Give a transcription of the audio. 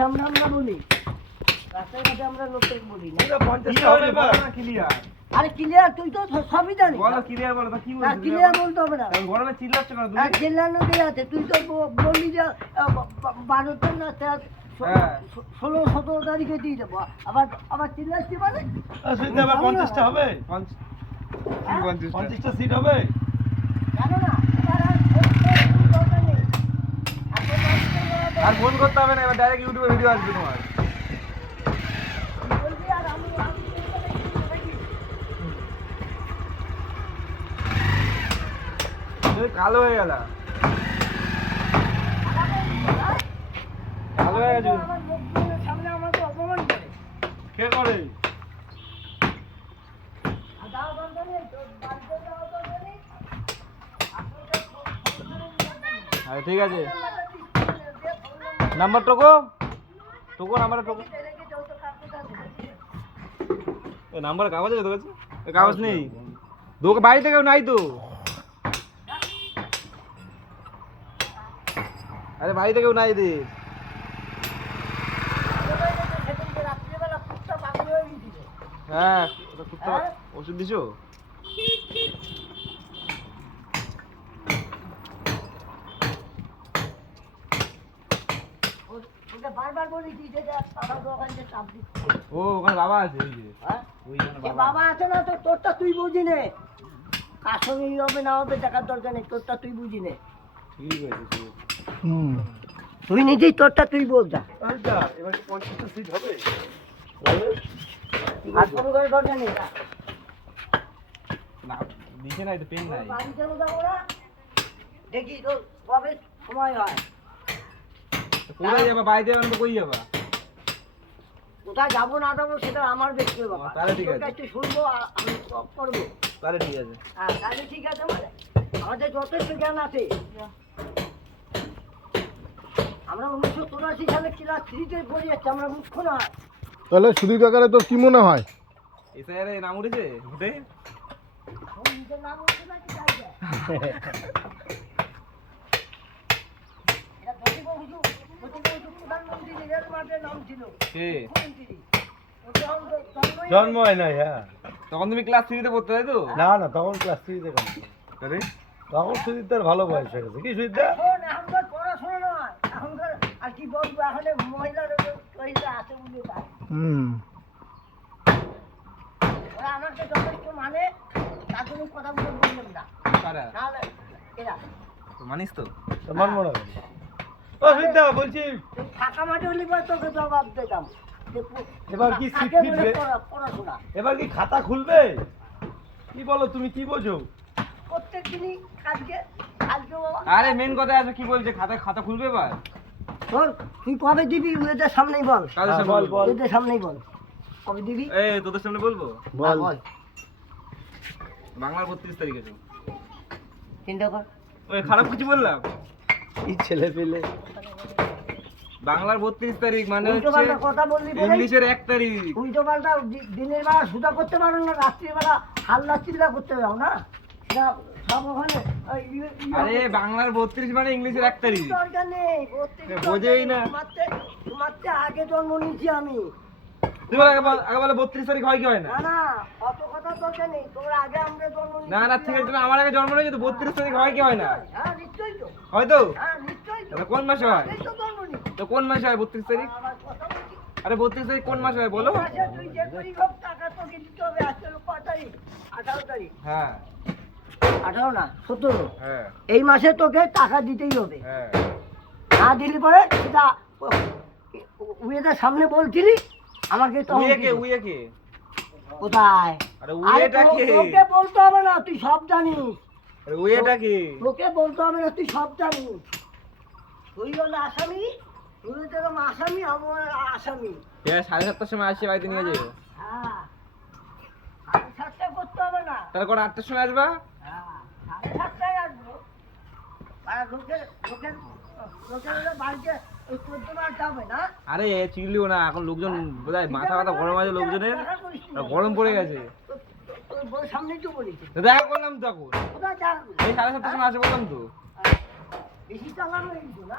সামনে আমরা বলি, রাস্তার কাছে আমরা লোককে বলি না। আরে ক্লিয়ার, তুই তো সবই জানিস। বলো ক্লিয়ার বলো, কি বলছিস? ক্লিয়ার বলতে হবে না। গরমে চিল্লাচ্ছ কেন তুমি? চিল্লানো কে আছে? তুই তো বললি যে 12 না 16-17 তারিখে দিয়ে দেবো, আবার চিল্লাচ্ছি মানে 50টা হবে, 50টা সিট হবে। জানো না আর ফোন করতে হবে না, এবার ডাইরেক্ট ইউটিউবে ভিডিও আসবে তোমার। কালো হয়ে গেল, কালো হয়ে গেছে। সামনে আমাকে অপমান করে। কে করে? আরে ঠিক আছে, নাম্বার টোকো নাম্বারটা টোকো। নাম্বার কাগজ আছে তোর কাছে? কাগজ নেই, দোকে বাড়িতে কেউ নাই তো? আরে বাড়িতে কেউ নাই রে। হ্যাঁ, ওষুধ দিছো? ও ওখানে বাবা আছে, ওই যে বাবা আছে না তো, তোরটা তুই বুঝি নে। কার সঙ্গে হবে না হবে দেখার দরকার নেই, তোরটা তুই বুঝি নে। ঠিক আছে। তুই নিজেই তোরটা তুই বল যা। এবার 50টা সিট হবে। আর কোনো করে দরকার নেই। না নিচে নাই তো, পেন নাই। বাড়িতে যাবো না, দেখি তো কবে সময় হয়। কোথায় যাবা? বাড়িতে যাবেন তো কই যাবা? কোথায় যাবো না যাবো সেটা আমার ব্যক্তিগত ব্যাপার। তাহলে ঠিক আছে। তোর কাছে শুনবো আর আমি করবো। তাহলে ঠিক আছে। হ্যাঁ তাহলে ঠিক আছে, মানে আমাদের যথেষ্ট জ্ঞান আছে। আমরা 1983 সালে ক্লাস 3-তে পড়ে যাচ্ছি, আমরা মুখ্য নয়। তাহলে সুধীর কাকারে তোর কি মনে হয়? এসআইআর নাম উঠেছে ভোটে? নিজের নাম উঠে নাকি চাইছে? এটা প্রতিবন্ধু প্রধানমন্ত্রী রেল মাঠের নাম ছিল। কে? জন্ম হয় নাই। হ্যাঁ, তখন তুমি ক্লাস 3 তে পড়তে, তাই তো? না না, তখন ক্লাস 3-তে কেন? তাহলে তখন সুধীর তার ভালো বয়স হয়ে গেছে। কি সুধীরদা? এখনকার পড়াশোনা নয়, এখনকার আর কি বলবো, এখন মহিলার চরিত্র আছে বুঝতে পারি। ওরা আমাকে যথেষ্ট মানে, তার জন্য কথাগুলো বললাম না। কারা? নাহলে এরা তো মানিস তো? তোমার মনে হয়? ও সুধীরদা বলছি, তুই ফাঁকা মাঠে হলে পরে তোকে জবাব দিতাম। এবার কি কাকে শিক্ষিত বলে রে? পড়াশোনা এবার কি খাতা খুলবে? কি বলো তুমি, কি বোঝো? প্রত্যেক দিনই কালকে আরে মেন কথা আছে, কি বলছে? খাতা খুলবে এবার? তোর তুই কবে দিবি ওদের সামনেই বল। কাদের সামনে বল, বলবো? বল। ওদের সামনেই বল কবে দিবি। এই তোদের সামনে বলবো? বল বল বাংলার 32 তারিখ আছে। চিন্তা কর। ওই খারাপ কিছু বললাম? কি ছেলে পেলে। বাংলার 32 তারিখ মানে উল্টো হচ্ছে পাল্টা কথা বললি বলে ইংলিশের 1 তারিখ। উল্টো পাল্টা দিনের বেলা সুদা করতে পারো না, রাত্রিবেলা হাল্লা চিল্লা করতে যাও না। না, সব ওখানে আরে বাংলার 32 মানে ইংলিশের 1 তারিখ। দরকার নেই, বোঝেই না। তোমার চেয়ে আগে জন্ম নিয়েছি আমি। তুই বলে আগে বলে 32 তারিখ হয় কি হয় না? না না, অত কথা দরকার নেই, তোমরা আগে আমরা জন্ম নিয়েছি। না না, ঠিক আছে, তুমি আমার আগে জন্ম নিয়েছো তো, 32 তারিখ হয় কি হয় না? হ্যাঁ নিশ্চয়ই তো। হয় তো? হ্যাঁ নিশ্চয়ই তো। তাহলে কোন মাসে হয়? আগেই তো জন্ম নিয়েছি। তো কোন মাসে হয় 32 তারিখ? আবার কথা বলছি। আরে 32 তারিখ কোন মাসে হয় বলো? আচ্ছা, তুই যে করিস হোক, টাকা তোকে দিতে হবে। আজকে হলো কয় তারিখ? 18 তারিখ। হ্যাঁ 18 না 17। হ্যাঁ এই মাসে তোকে টাকা দিতেই হবে। হ্যাঁ। না দিলি পরে সেটা উইয়েদের সামনে বলছিলি আমাকে তো উইয়ে কে? কোথায়? আরে উইয়েটা কে? তোকে বলতে হবে না, তুই সব জানিস। আরে উইয়েটা কে? তোকে বলতে হবে না, তুই সব জানিস। তুই হলো আসামি, তুই যেরকম আসামি, আমার আসামি। 7:30টার সময় আসি, বাড়িতে নিয়ে যাবো। হ্যাঁ, 7:30 করতে হবে না। তাহলে কটা 8টার সময় আসবা? হ্যাঁ, 7:30টায় আসবো। আর লোকের হলো বাড়িতে ওই 14 বার যাবে না। আরে চিল্লিও না, এখন লোকজন বোধহয় মাথা ব্যথা গরম আছে লোকজনের, আর গরম পড়ে গেছে। তোর বউর সামনেই তো বলেছি। দেখা করলাম তখন, কোথায় যাবে? এই 7:30টার সময় আসে বললাম তো। বেশি চালানো হয়েছে না।